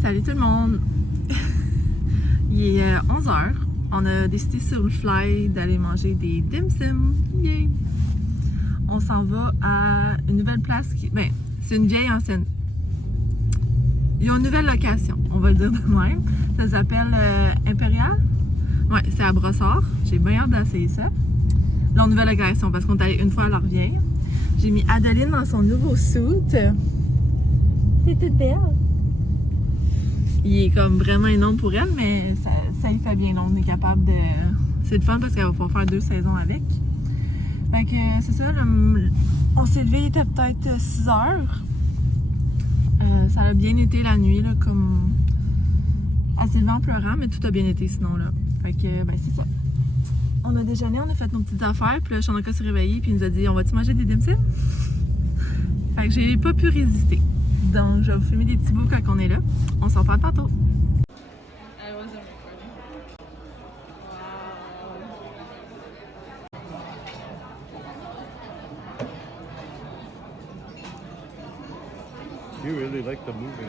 Salut tout le monde! Il est 11h. On a décidé sur le fly d'aller manger des dim sum. Yay! On s'en va à une nouvelle place qui... Ben, c'est une vieille ancienne. Ils ont une nouvelle location, on va le dire de même. Ça s'appelle Impérial. Ouais, c'est à Brossard. J'ai bien hâte d'essayer ça. Leur nouvelle location, parce qu'on est allé une fois à leur vieille. J'ai mis Adeline dans son nouveau suit. C'est toute belle. Il est comme vraiment énorme pour elle, mais ça y fait bien. On est capable de... C'est le fun parce qu'elle va pouvoir faire 2 saisons avec. Fait que c'est ça, on s'est levé, il était peut-être 6 heures. Ça a bien été la nuit, là, comme... Elle s'est levée en pleurant, mais tout a bien été sinon, là. Fait que, ben c'est ça. On a déjeuné, on a fait nos petites affaires, puis là, Shanaka s'est réveillée, puis il nous a dit « On va-tu manger des dim sum? » Fait que j'ai pas pu résister. Donc, je vais vous filmer des petits bouts quand on est là. On s'en parle tantôt. You really like the moving.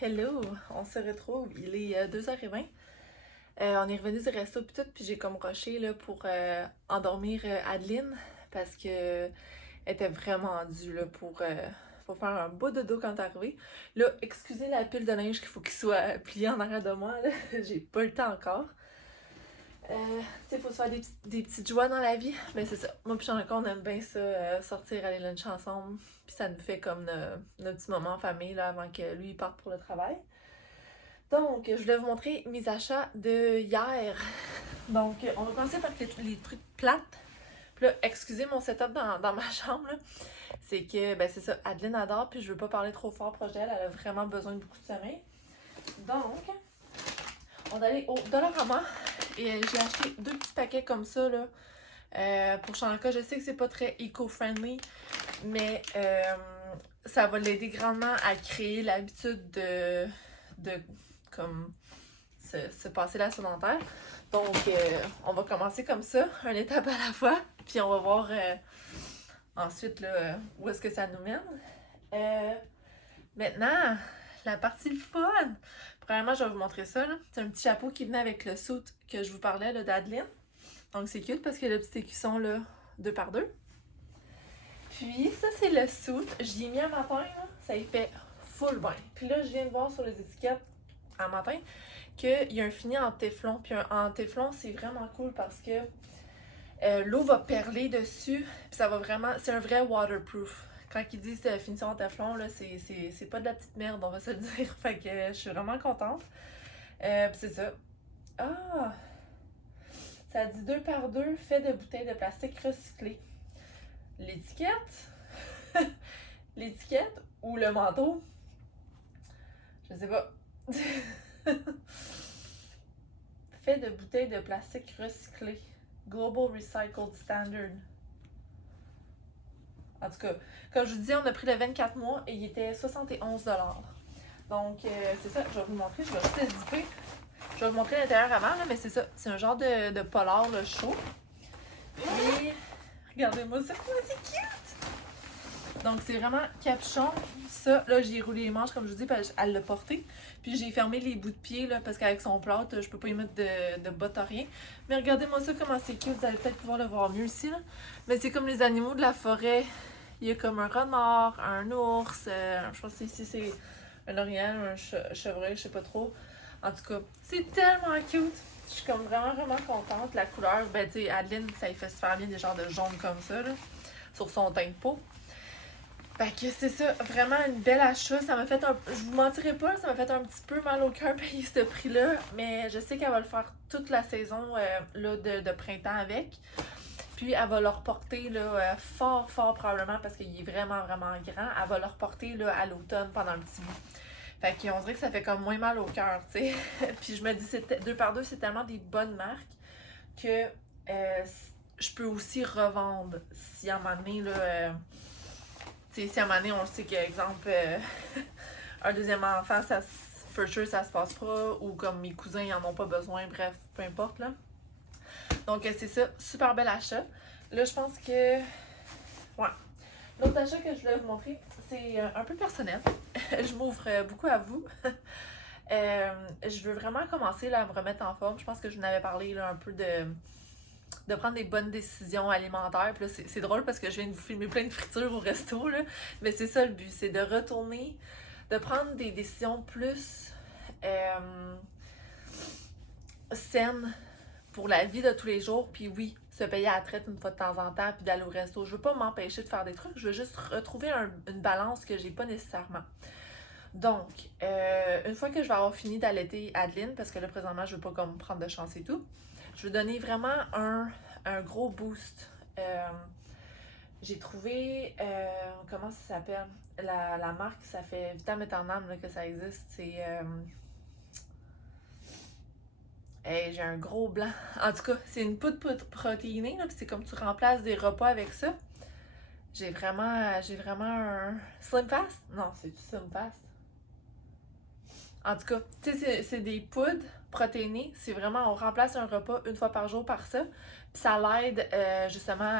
Hello! On se retrouve. Il est 2h20. On est revenu du resto puis tout, puis j'ai comme rushé là, pour endormir Adeline parce que elle était vraiment due là, pour faire un beau dodo quand t'es arrivé. Là, excusez la pile de linge qu'il faut qu'il soit plié en arrière de moi, là. J'ai pas le temps encore. Tu sais, il faut se faire des petites joies dans la vie. Mais c'est ça. Moi puis Jean-Luc, on aime bien ça, sortir, aller lunch ensemble. Puis ça nous fait comme notre petit moment en famille là, avant que lui parte pour le travail. Donc, je voulais vous montrer mes achats de hier. Donc, on va commencer par les trucs plates. Puis là, excusez mon setup dans ma chambre, là. C'est que, ben c'est ça, Adeline adore, puis je veux pas parler trop fort proche d'elle. Elle a vraiment besoin de beaucoup de sommeil. Donc, on est allé au Dollarama et j'ai acheté 2 petits paquets comme ça, là. Pour Shanaka, je sais que c'est pas très éco-friendly, mais ça va l'aider grandement à créer l'habitude de comme se passer la sédentaire. Donc, on va commencer comme ça, une étape à la fois, puis on va voir ensuite là, où est-ce que ça nous mène. Maintenant, la partie le fun! Premièrement, je vais vous montrer ça. C'est un petit chapeau qui venait avec le suit que je vous parlais d'Adeline. Donc, c'est cute parce qu'il y a le petit écusson là, 2x2. Puis, ça, c'est le suit. J'y ai mis un matin, là, ça y fait full bien. Puis là, je viens de voir sur les étiquettes un matin qu'il y a un fini en téflon. Puis en téflon, c'est vraiment cool parce que l'eau va perler dessus. Puis ça va vraiment... C'est un vrai waterproof. Quand ils disent finition en téflon, là, c'est pas de la petite merde, on va se le dire. Fait que je suis vraiment contente. Puis c'est ça. Ah! Ça dit 2x2 fait de bouteilles de plastique recyclées. L'étiquette? L'étiquette ou le manteau? Je sais pas. Fait de bouteilles de plastique recyclées. Global Recycled Standard. En tout cas, comme je vous dis, on a pris le 24 mois et il était 71 $. Donc, c'est ça, je vais vous montrer. Je vais juste le zipper. Je vais vous montrer l'intérieur avant, là, mais c'est ça. C'est un genre de polar là, chaud. Puis, regardez-moi ça, c'est cute! Donc, c'est vraiment capuchon. Ça, là, j'ai roulé les manches, comme je vous dis, parce qu'elle l'a porté. Puis, j'ai fermé les bouts de pied, là, parce qu'avec son plâtre, je peux pas y mettre de bottes à rien. Mais regardez-moi ça, comment c'est cute. Vous allez peut-être pouvoir le voir mieux ici, là. Mais c'est comme les animaux de la forêt. Il y a comme un renard, un ours. Je pense que ici, c'est un orignal, un chevreuil, je sais pas trop. En tout cas, c'est tellement cute. Je suis comme vraiment, vraiment contente. La couleur, ben, tu sais, Adeline, ça lui fait super bien des genres de jaune comme ça, là, sur son teint de peau. Fait que c'est ça, vraiment une belle achat. Ça m'a fait je vous mentirai pas, ça m'a fait un petit peu mal au cœur payer ce prix-là. Mais je sais qu'elle va le faire toute la saison là, de printemps avec. Puis elle va le reporter là, fort, fort probablement parce qu'il est vraiment, vraiment grand. Elle va le reporter là, à l'automne pendant un petit bout. Fait qu'on dirait que ça fait comme moins mal au cœur, tu sais. Puis je me dis, 2x2, c'est tellement des bonnes marques que je peux aussi revendre si à un moment donné, là, tu sais, si à un moment donné, on sait qu'exemple, un deuxième enfant, ça, for sure, ça se passe pas, ou comme mes cousins, ils en ont pas besoin, bref, peu importe, là. Donc, c'est ça, super bel achat. Là, je pense que, ouais, L'autre achat que je voulais vous montrer, c'est un peu personnel. Je m'ouvre beaucoup à vous. Je veux vraiment commencer là, à me remettre en forme. Je pense que je vous en avais parlé là, un peu de prendre des bonnes décisions alimentaires. Puis là, c'est drôle parce que je viens de vous filmer plein de fritures au resto, là. Mais c'est ça le but, c'est de retourner, de prendre des décisions plus saines pour la vie de tous les jours. Puis oui, se payer à la traite une fois de temps en temps, puis d'aller au resto. Je veux pas m'empêcher de faire des trucs, je veux juste retrouver une balance que j'ai pas nécessairement. Donc, une fois que je vais avoir fini d'allaiter Adeline, parce que là, présentement, je veux pas comme prendre de chance et tout, je veux donner vraiment un gros boost. J'ai trouvé, comment ça s'appelle? La marque, ça fait Vitaméternam que ça existe, c'est... hey, j'ai un gros blanc. En tout cas, c'est une poudre protéinée, là, puis c'est comme tu remplaces des repas avec ça. J'ai vraiment un... Slim Fast? Non, c'est-tu Slim Fast? En tout cas, tu sais, c'est des poudres protéinées. C'est vraiment, on remplace un repas une fois par jour par ça. Puis ça l'aide justement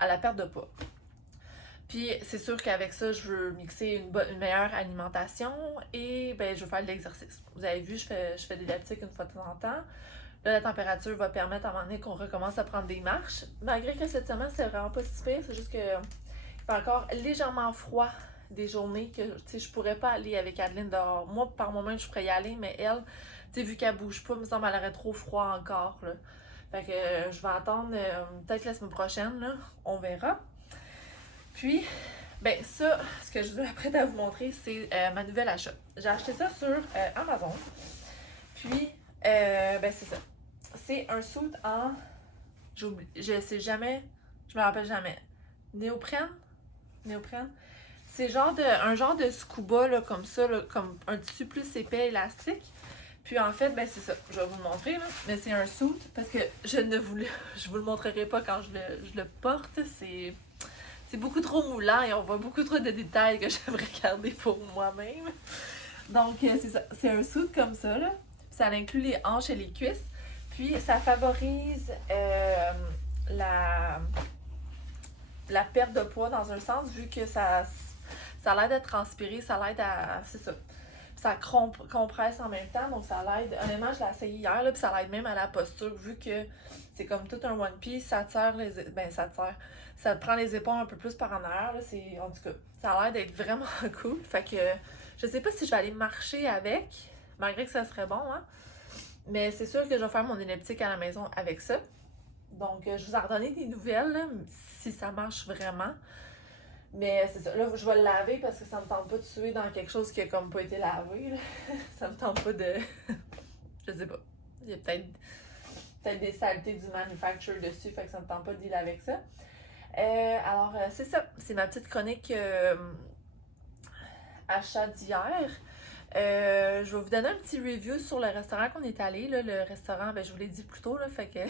à la perte de poids. Puis c'est sûr qu'avec ça, je veux mixer une meilleure alimentation et ben, je veux faire de l'exercice. Vous avez vu, je fais des elliptiques une fois de temps en temps. Là, la température va permettre à un moment donné qu'on recommence à prendre des marches. Malgré que cette semaine, c'est vraiment pas si pire, c'est juste que il fait encore légèrement froid des journées que je pourrais pas aller avec Adeline dehors. Moi, par moment, je pourrais y aller, mais elle, vu qu'elle bouge pas, il me semble qu'elle aurait trop froid encore. Là. Fait que je vais attendre peut-être la semaine prochaine, là, on verra. Puis, ben ça, ce que je vous apprête à vous montrer, c'est ma nouvelle achat. J'ai acheté ça sur Amazon. Puis, ben c'est ça. C'est un suit en... je sais jamais, je me rappelle jamais. Néoprène? C'est un genre de scuba là, comme ça, là, comme un tissu plus épais, élastique. Puis en fait, ben c'est ça. Je vais vous le montrer, là. Mais c'est un suit parce que je vous le montrerai pas quand je le porte. C'est beaucoup trop moulant et on voit beaucoup trop de détails que j'aimerais garder pour moi-même. Donc, c'est ça. C'est un suit comme ça, là. Puis ça inclut les hanches et les cuisses. Puis, ça favorise la perte de poids dans un sens, vu que ça l'aide à transpirer, ça l'aide à... C'est ça. Puis ça compresse en même temps, donc ça l'aide... Honnêtement, je l'ai essayé hier, là, puis ça l'aide même à la posture, vu que c'est comme tout un one piece, ça tire ça te prend les épaules un peu plus par en arrière, là, en tout cas, ça a l'air d'être vraiment cool. Fait que je sais pas si je vais aller marcher avec, malgré que ça serait bon, hein. Mais c'est sûr que je vais faire mon elliptique à la maison avec ça. Donc, je vous ai redonné des nouvelles, là, si ça marche vraiment. Mais c'est ça. Là, je vais le laver parce que ça me tente pas de suer dans quelque chose qui a comme pas été lavé, là. Ça me tente pas de... je sais pas. Il y a peut-être des saletés du manufacturer dessus, fait que ça me tente pas de dealer avec ça. Alors, c'est ça. C'est ma petite chronique achat d'hier. Je vais vous donner un petit review sur le restaurant qu'on est allé. Là. Le restaurant, ben, je vous l'ai dit plus tôt, là, fait que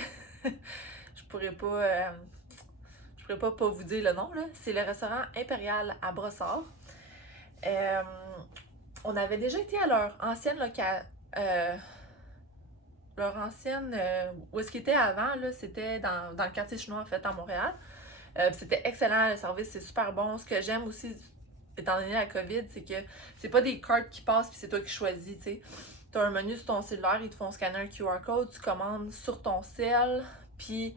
je pourrais pas vous dire le nom. Là. C'est le restaurant Impérial à Brossard. On avait déjà été à leur ancienne où est-ce qu'ils étaient avant, là, c'était dans le quartier chinois, en fait, à Montréal. C'était excellent, le service, c'est super bon. Ce que j'aime aussi, étant donné la COVID, c'est que c'est pas des cartes qui passent puis c'est toi qui choisis, tu sais. T'as un menu sur ton cellulaire, ils te font scanner un QR code, tu commandes sur ton cell, puis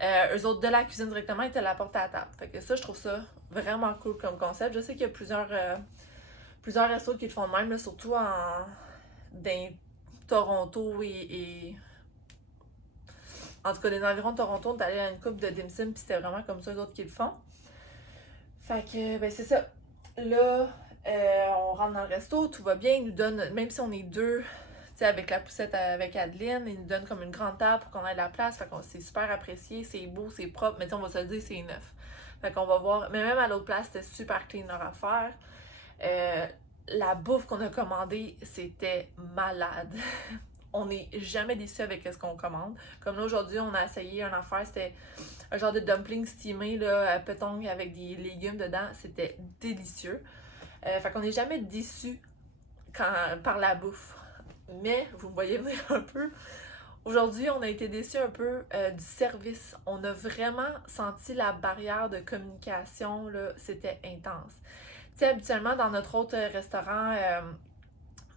eux autres de la cuisine directement, ils te l'apportent à la table. Fait que ça, je trouve ça vraiment cool comme concept. Je sais qu'il y a plusieurs restos qui le font de même, là, surtout dans Toronto et en tout cas, des environs de Toronto, on est allé à une coupe de dim sum, puis c'était vraiment comme ça, les autres qui le font. Fait que, ben c'est ça. Là, on rentre dans le resto, tout va bien. Ils nous donnent, même si on est deux, tu sais, avec la poussette avec Adeline, ils nous donnent comme une grande table pour qu'on ait de la place. Fait qu'on c'est super apprécié, c'est beau, c'est propre, mais tu sais, on va se le dire, c'est neuf. Fait qu'on va voir. Mais même à l'autre place, c'était super clean leur affaire. La bouffe qu'on a commandée, c'était malade. On n'est jamais déçu avec ce qu'on commande. Comme là, aujourd'hui, on a essayé une affaire, c'était un genre de dumpling steamé, là, à pétanque avec des légumes dedans. C'était délicieux. Fait qu'on n'est jamais déçu par la bouffe. Mais, vous me voyez venir un peu, Aujourd'hui, on a été déçus un peu du service. On a vraiment senti la barrière de communication, là, c'était intense. Tu sais, habituellement, dans notre autre restaurant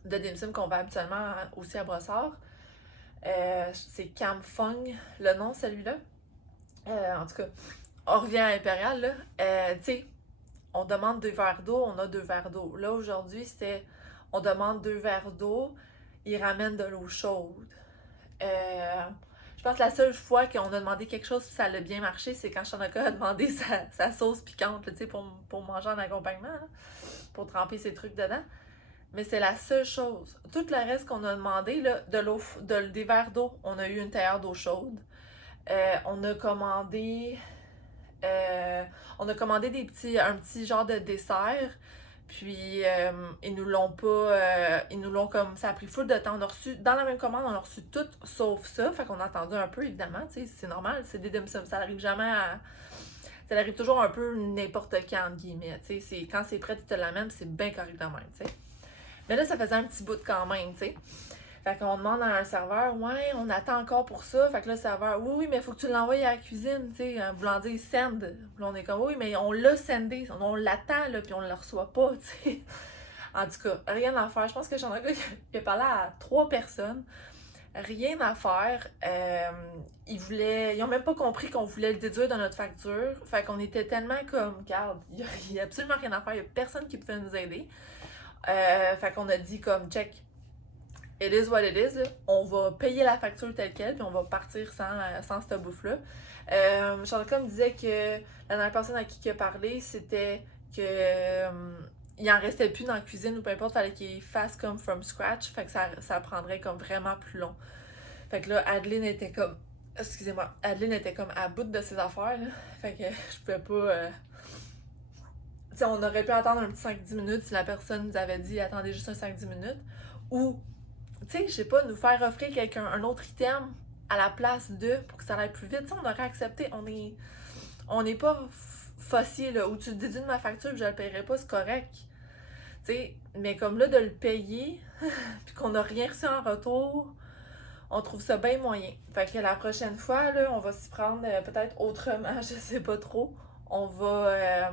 de dim sum qu'on va habituellement aussi à Brossard, c'est Cam Fung, le nom, celui-là. En tout cas, on revient à Impérial, là. Tu sais, on demande 2 verres d'eau, on a 2 verres d'eau. Là, aujourd'hui, c'était, on demande 2 verres d'eau, ils ramènent de l'eau chaude. Euh, je pense que la seule fois qu'on a demandé quelque chose et ça a bien marché, c'est quand Shanaka a demandé sa sauce piquante, tu sais, pour manger en accompagnement, là, pour tremper ses trucs dedans. Mais c'est la seule chose. Tout le reste qu'on a demandé, là, des verres d'eau, on a eu une théière d'eau chaude. On a commandé euh, un petit genre de dessert. Puis ils nous l'ont pas. Ils nous l'ont comme. Ça a pris full de temps. On a reçu. Dans la même commande, on a reçu tout sauf ça. Fait qu'on a attendu un peu, évidemment. Tu sais, c'est normal. C'est des dim sum. Ça arrive jamais à. Ça arrive toujours un peu n'importe quand, entre guillemets. Tu sais, quand c'est prêt, tu te l'amènes, c'est bien correct de même, tu sais. Mais là, ça faisait un petit bout quand même, tu sais. Fait qu'on demande à un serveur, ouais, on attend encore pour ça. Fait que là, le serveur, oui, mais il faut que tu l'envoies à la cuisine, tu sais, voulant dire send. Puis là, on est comme, oui, mais on l'a sendé, on l'attend, là, puis on le reçoit pas, tu sais. En tout cas, rien à faire. Je pense que j'en ai il a parlé à 3 personnes. Rien à faire. Ils ont même pas compris qu'on voulait le déduire dans notre facture. Fait qu'on était tellement comme, regarde, il y a absolument rien à faire. Il y a personne qui pouvait nous aider. Fait qu'on a dit comme, check, it is what it is, là. On va payer la facture telle quelle, puis on va partir sans cette bouffe-là. Chantal me disait que la dernière personne à qui il a parlé, c'était que il en restait plus dans la cuisine ou peu importe, fallait qu'il fasse comme from scratch, fait que ça prendrait comme vraiment plus long. Fait que là, Adeline était comme à bout de ses affaires, là. Fait que je pouvais pas. Tu sais, on aurait pu attendre un petit 5-10 minutes si la personne nous avait dit attendez juste un 5-10 minutes. Ou tu sais, je sais pas, nous faire offrir un autre item à la place de pour que ça aille plus vite. Tu sais, on aurait accepté. On n'est pas fossier, là. Ou tu déduis de ma facture et je le paierai pas, c'est correct. Tu sais, mais comme là, de le payer, puis qu'on n'a rien reçu en retour, on trouve ça bien moyen. Fait que la prochaine fois, là, on va s'y prendre peut-être autrement, je sais pas trop. On va.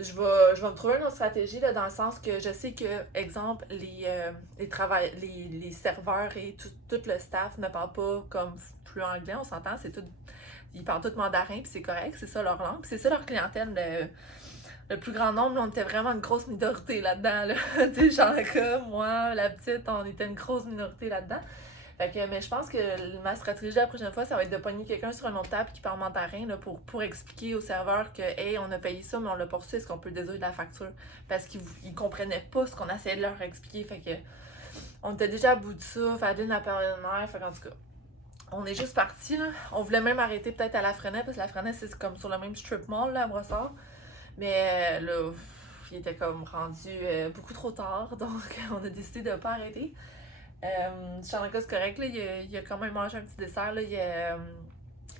Je vais me trouver une autre stratégie là, dans le sens que je sais que, exemple, les serveurs et tout le staff ne parlent pas comme plus anglais, on s'entend, ils parlent tout mandarin, puis c'est correct, c'est ça leur langue, puis c'est ça leur clientèle. Le plus grand nombre, là, on était vraiment une grosse minorité là-dedans. Là. Tu sais, Jean-Luc, moi, la petite, on était une grosse minorité là-dedans. Fait que, mais je pense que ma stratégie la prochaine fois, ça va être de pogner quelqu'un sur un autre table qui parle mandarin là, pour expliquer au serveur que, hey, on a payé ça, mais on l'a pas reçu, est-ce qu'on peut déduire de la facture? Parce qu'ils comprenaient pas ce qu'on essayait de leur expliquer. Fait que, on était déjà à bout de ça. Fadeline a parlé de mère. Fait qu'en tout cas, on est juste partis, là. On voulait même arrêter peut-être à la Fresnay, parce que la Fresnay, c'est comme sur le même strip mall, là, à Brossard. Mais là, il était comme rendu beaucoup trop tard, donc on a décidé de pas arrêter. Chanaka, c'est correct, là, il a quand même mangé un petit dessert, là,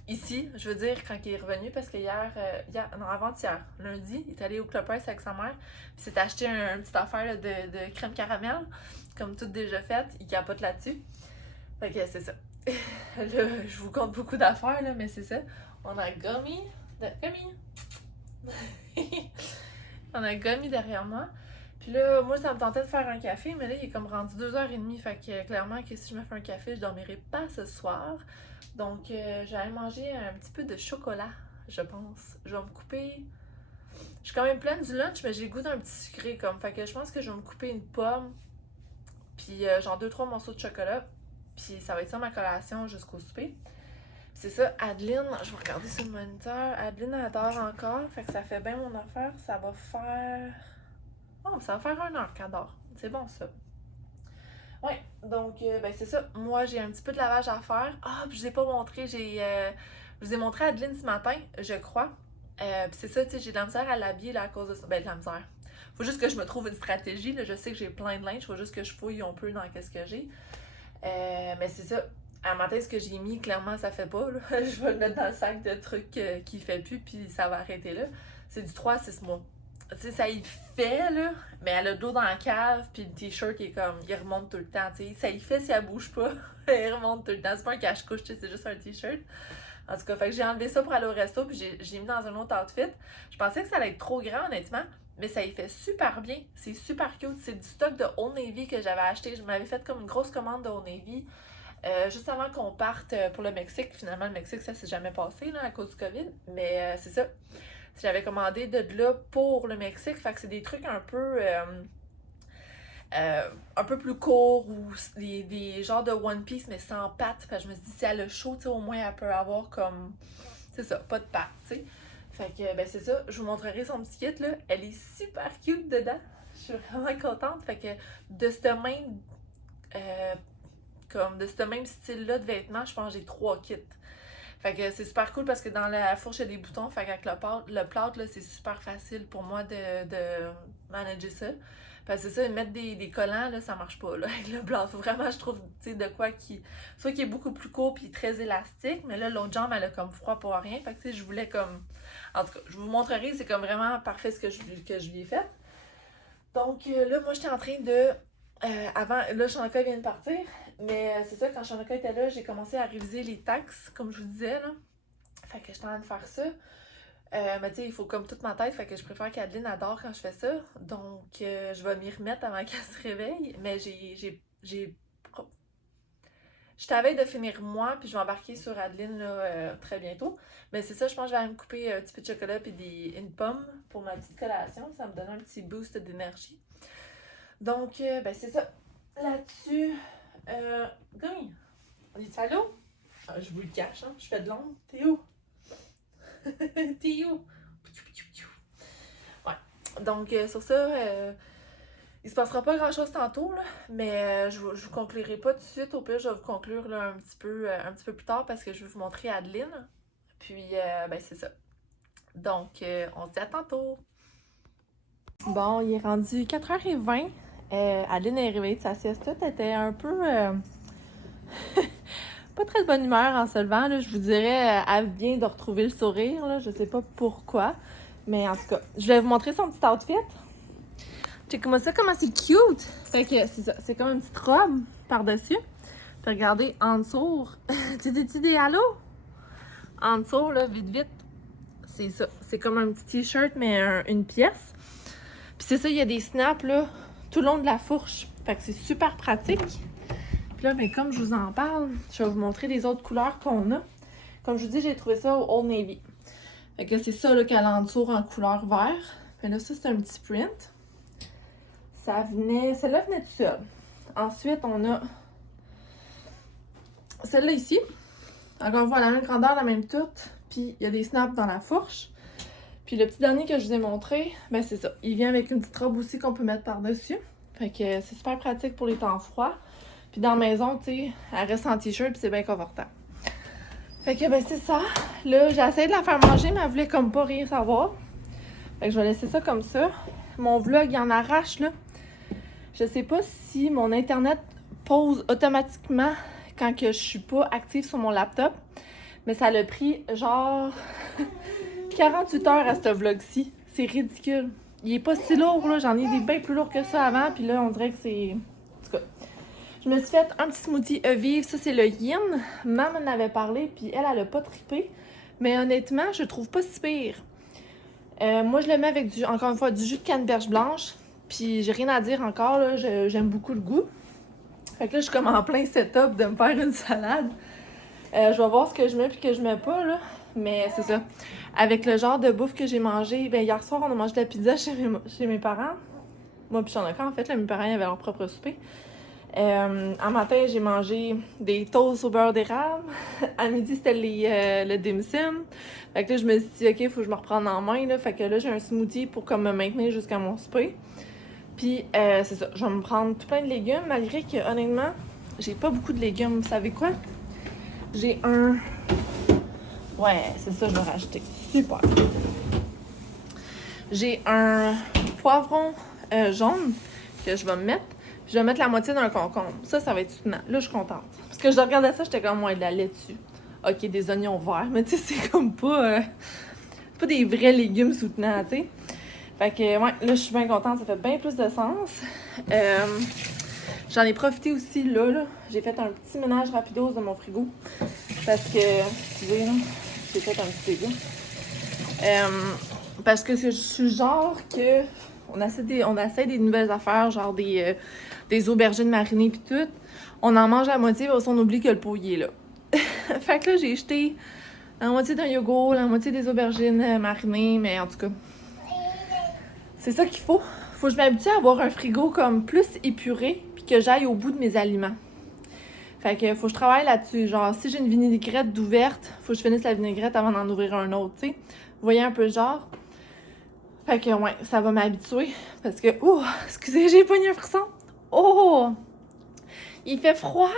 ici, je veux dire, quand il est revenu, parce que non, avant-hier, lundi, il est allé au Club Price avec sa mère, puis s'est acheté une petite affaire là, de crème caramel, comme toute déjà faite, il capote là-dessus. Fait que c'est ça. Là, je vous compte beaucoup d'affaires, là, mais c'est ça. On a Gummy. On a Gummy derrière moi. Puis là, moi, ça me tentait de faire un café, mais là, il est comme rendu 2h30. Fait que clairement, que si je me fais un café, je dormirai pas ce soir. Donc, j'allais manger un petit peu de chocolat, je pense. Je vais me couper. Je suis quand même pleine du lunch, mais j'ai le goût d'un petit sucré, comme. Fait que je pense que je vais me couper une pomme. Puis, genre 2-3 morceaux de chocolat. Puis, ça va être ça ma collation jusqu'au souper. C'est ça, Adeline, je vais regarder sur le moniteur. Adeline adore encore, fait que ça fait bien mon affaire. Ça va faire. Oh, ça va faire 1 heure qu'elle dort. C'est bon ça. Ouais, donc ben c'est ça. Moi j'ai un petit peu de lavage à faire. Ah, puis je vous ai pas montré, je vous ai montré Adeline ce matin, je crois. Puis c'est ça, tu sais, j'ai de la misère à l'habiller là à cause de ça. Ben de la misère. Faut juste que je me trouve une stratégie. Là. Je sais que j'ai plein de linge, faut juste que je fouille un peu dans qu'est-ce que j'ai. Mais c'est ça. À matin, ce que j'ai mis, clairement, ça fait pas. Là. Je vais le mettre dans le sac de trucs qui fait plus, puis ça va arrêter là. C'est du 3 à 6 mois. tu sais, ça y fait, là, mais elle a de l'eau dans la cave, puis le t-shirt, il remonte tout le temps, tu sais. Ça y fait si elle bouge pas, il remonte tout le temps. C'est pas un cache-couche, tu sais, c'est juste un t-shirt. En tout cas, fait que j'ai enlevé ça pour aller au resto, puis j'ai mis dans un autre outfit. Je pensais que ça allait être trop grand, honnêtement, mais ça y fait super bien. C'est super cute. C'est du stock de Old Navy que j'avais acheté. Je m'avais fait comme une grosse commande de Old Navy. Juste avant qu'on parte pour le Mexique. Finalement, le Mexique, ça s'est jamais passé là, à cause du COVID. Mais c'est ça. J'avais commandé de là pour le Mexique. Fait que c'est des trucs un peu plus courts ou des genres de One Piece mais sans pattes. Fait que je me suis dit, si elle a chaud, au moins elle peut avoir comme. C'est ça, pas de pattes, tu sais. Fait que, ben c'est ça. Je vous montrerai son petit kit, là. Elle est super cute dedans. Je suis vraiment contente. Fait que de ce même. Comme de ce même style-là de vêtements, je pense que j'ai 3 kits. Fait que c'est super cool parce que dans la fourche, il y a des boutons. Fait qu'avec le plâtre, là, c'est super facile pour moi de manager ça. Parce que c'est ça, mettre des collants, là, ça marche pas, là, avec le plâtre. Vraiment, je trouve, tu sais, de quoi qui... Soit qui est beaucoup plus court puis très élastique, mais là, l'autre jambe, elle a comme froid pour rien. Fait que, tu sais, je voulais comme... En tout cas, je vous montrerai, c'est comme vraiment parfait ce que je lui ai fait. Donc, là, moi, j'étais en train de... avant, là, Shanaka vient de partir, mais c'est ça, quand Shanaka était là, j'ai commencé à réviser les taxes, comme je vous disais, là. Fait que j'étais en train de faire ça. Mais tu sais, il faut comme toute ma tête, fait que je préfère qu'Adeline adore quand je fais ça. Donc, je vais m'y remettre avant qu'elle se réveille. Mais je t'avais de finir moi, puis je vais embarquer sur Adeline là, très bientôt. Mais c'est ça, je pense que je vais aller me couper un petit peu de chocolat et une pomme pour ma petite collation. Ça me donne un petit boost d'énergie. Donc, ben c'est ça. Là-dessus, Gummy, on est à l'eau? Je vous le cache, hein? Je fais de l'ombre. T'es où? T'es où? Ouais. Donc, sur ça, il se passera pas grand-chose tantôt, là, mais je vous conclurai pas tout de suite. Au pire, je vais vous conclure là, un petit peu plus tard parce que je vais vous montrer Adeline. Puis, ben c'est ça. Donc, on se dit à tantôt. Bon, il est rendu 4h20. Adeline est réveillée de sa sieste. Elle était un peu... pas très de bonne humeur en se levant. Là. Je vous dirais, elle vient de retrouver le sourire. Là. Je sais pas pourquoi. Mais en tout cas, je vais vous montrer son petit outfit. Checkez-moi ça, comment c'est cute! Fait que c'est ça, c'est comme une petite robe par-dessus. Puis regardez, en dessous, tu dis des halo? En dessous, là, vite, c'est ça. C'est comme un petit t-shirt, mais une pièce. Puis c'est ça, il y a des snaps, là, tout le long de la fourche. Fait que c'est super pratique. Puis là, ben, comme je vous en parle, je vais vous montrer les autres couleurs qu'on a. Comme je vous dis, j'ai trouvé ça au Old Navy. Fait que c'est ça, là, qu'elle a en dessous en couleur vert. Puis là, ça, c'est un petit print. Celle-là venait tout seul. Ensuite, on a celle-là ici. Encore une fois, la même grandeur, la même toute. Puis, il y a des snaps dans la fourche. Puis, le petit dernier que je vous ai montré, ben c'est ça. Il vient avec une petite robe aussi qu'on peut mettre par-dessus. Fait que c'est super pratique pour les temps froids. Puis, dans la maison, tu sais, elle reste en t-shirt puis c'est bien confortable. Fait que, ben c'est ça. Là, j'ai essayé de la faire manger, mais elle voulait comme pas rien savoir. Fait que je vais laisser ça comme ça. Mon vlog, il en arrache, là. Je sais pas si mon internet pause automatiquement quand que je suis pas active sur mon laptop, mais ça l'a pris genre 48 heures à ce vlog-ci. C'est ridicule. Il est pas si lourd, là. J'en ai des bien plus lourds que ça avant, puis là, on dirait que c'est... En tout cas, je me suis fait un petit smoothie Evive. Ça, c'est le yin. Maman en avait parlé, puis elle a pas trippé. Mais honnêtement, je le trouve pas si pire. Moi, je le mets avec, encore une fois, du jus de canneberge blanche. Puis j'ai rien à dire encore, là, j'aime beaucoup le goût. Fait que là, je suis comme en plein setup de me faire une salade. Je vais voir ce que je mets puis que je mets pas, là. Mais c'est ça. Avec le genre de bouffe que j'ai mangé, ben hier soir, on a mangé de la pizza chez mes parents. Moi puis Shanaka, en fait, là, mes parents avaient leur propre souper. En matin, j'ai mangé des toasts au beurre d'érable. À midi, c'était le dim sum. Fait que là, je me suis dit, OK, il faut que je me reprenne en main, là. Fait que là, j'ai un smoothie pour comme me maintenir jusqu'à mon souper. Puis, c'est ça, je vais me prendre tout plein de légumes, malgré que, honnêtement, j'ai pas beaucoup de légumes. Vous savez quoi? J'ai un... Ouais, c'est ça, je vais rajouter. Super! J'ai un poivron jaune que je vais me mettre. Puis, je vais mettre la moitié d'un concombre. Ça va être soutenant. Là, je suis contente. Parce que je regardais ça, j'étais comme, ouais, de la laitue. OK, des oignons verts. Mais tu sais, c'est comme pas... pas des vrais légumes soutenants, tu sais. Fait que, ouais, là, je suis bien contente. Ça fait bien plus de sens. J'en ai profité aussi, là. J'ai fait un petit ménage rapidos de mon frigo. Parce que, excusez, là, j'ai fait un petit dégât. Parce que je suis le genre que on essaie des nouvelles affaires, genre des aubergines marinées pis tout. On en mange à moitié parce qu'on oublie que le pot y est là. Fait que là, j'ai jeté la moitié d'un yogourt, la moitié des aubergines marinées, mais en tout cas, c'est ça qu'il faut. Faut que je m'habitue à avoir un frigo comme plus épuré puis que j'aille au bout de mes aliments. Fait que faut que je travaille là-dessus. Genre, si j'ai une vinaigrette d'ouverte, faut que je finisse la vinaigrette avant d'en ouvrir un autre, tu sais. Vous voyez un peu le genre? Fait que, ouais, ça va m'habituer. Parce que, oh, excusez, j'ai pogné un frisson. Oh! Il fait froid!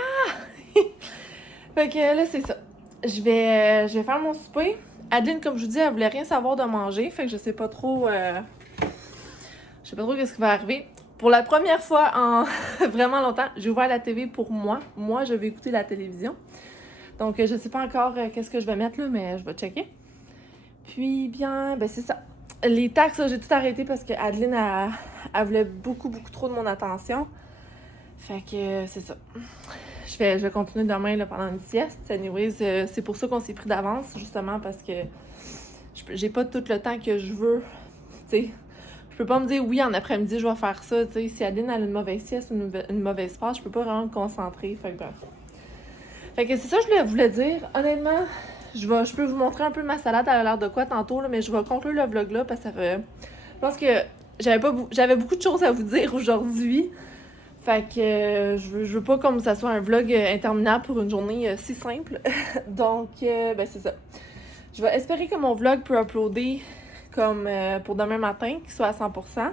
Fait que là, c'est ça. Je vais faire mon souper. Adeline, comme je vous dis, elle voulait rien savoir de manger. Fait que je sais pas trop... je sais pas trop qu'est-ce qui va arriver. Pour la première fois en vraiment longtemps, j'ai ouvert la TV pour moi. Moi, je vais écouter la télévision. Donc, je sais pas encore qu'est-ce que je vais mettre là, mais je vais checker. Puis, bien, ben c'est ça. Les taxes, j'ai tout arrêté parce que Adeline, elle voulait beaucoup trop de mon attention. Fait que c'est ça. Je vais continuer demain là, pendant une sieste. Anyways, c'est pour ça qu'on s'est pris d'avance, justement, parce que j'ai pas tout le temps que je veux. Tu sais, je peux pas me dire oui, en après-midi, je vais faire ça. Tu sais, si Adeline a une mauvaise sieste ou une mauvaise passe, je peux pas vraiment me concentrer. Fait que bref. Fait que c'est ça que je voulais dire. Honnêtement, je peux vous montrer un peu ma salade à l'air de quoi tantôt, là, mais je vais conclure le vlog là parce que je pense que j'avais beaucoup de choses à vous dire aujourd'hui. Fait que je veux pas comme ça soit un vlog interminable pour une journée si simple. Donc, ben c'est ça. Je vais espérer que mon vlog peut uploader comme pour demain matin, qu'il soit à 100%.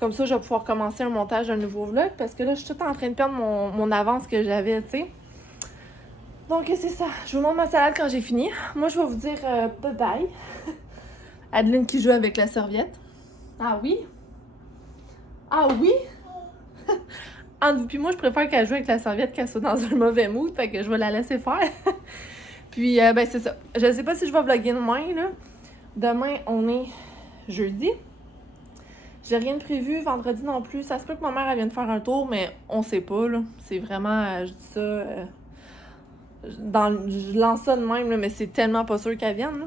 Comme ça, je vais pouvoir commencer un montage d'un nouveau vlog parce que là, je suis tout en train de perdre mon avance que j'avais, tu sais. Donc, c'est ça. Je vous montre ma salade quand j'ai fini. Moi, je vais vous dire bye-bye. Adeline qui joue avec la serviette. Ah oui? Ah oui? Entre vous puis moi, je préfère qu'elle joue avec la serviette qu'elle soit dans un mauvais mood, fait que je vais la laisser faire. Puis, ben c'est ça. Je sais pas si je vais vlogger demain, là. Demain, on est jeudi. J'ai rien de prévu, vendredi non plus. Ça se peut que ma mère, elle vienne faire un tour, mais on sait pas, là. C'est vraiment, je dis ça, je lance ça de même, là, mais c'est tellement pas sûr qu'elle vienne, là.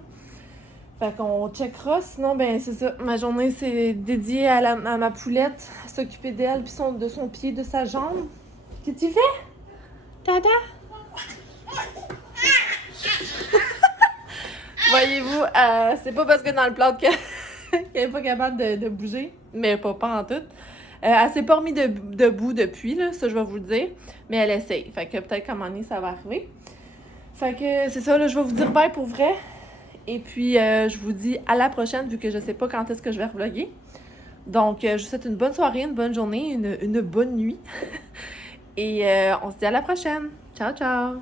Fait qu'on checkera. Sinon, ben c'est ça. Ma journée, c'est dédiée à ma poulette, à s'occuper d'elle, puis de son pied, de sa jambe. Qu'est-ce que tu fais? Dada? Voyez-vous, c'est pas parce que dans le plâtre qu'elle est pas capable de bouger, mais pas en tout. Elle s'est pas remis debout depuis, là, ça je vais vous le dire, mais elle essaye. Fait que peut-être qu'à un moment donné, ça va arriver. Fait que c'est ça, là, je vais vous dire bye pour vrai. Et puis, je vous dis à la prochaine, vu que je sais pas quand est-ce que je vais revlogger. Donc, je vous souhaite une bonne soirée, une bonne journée, une bonne nuit. Et on se dit à la prochaine. Ciao, ciao!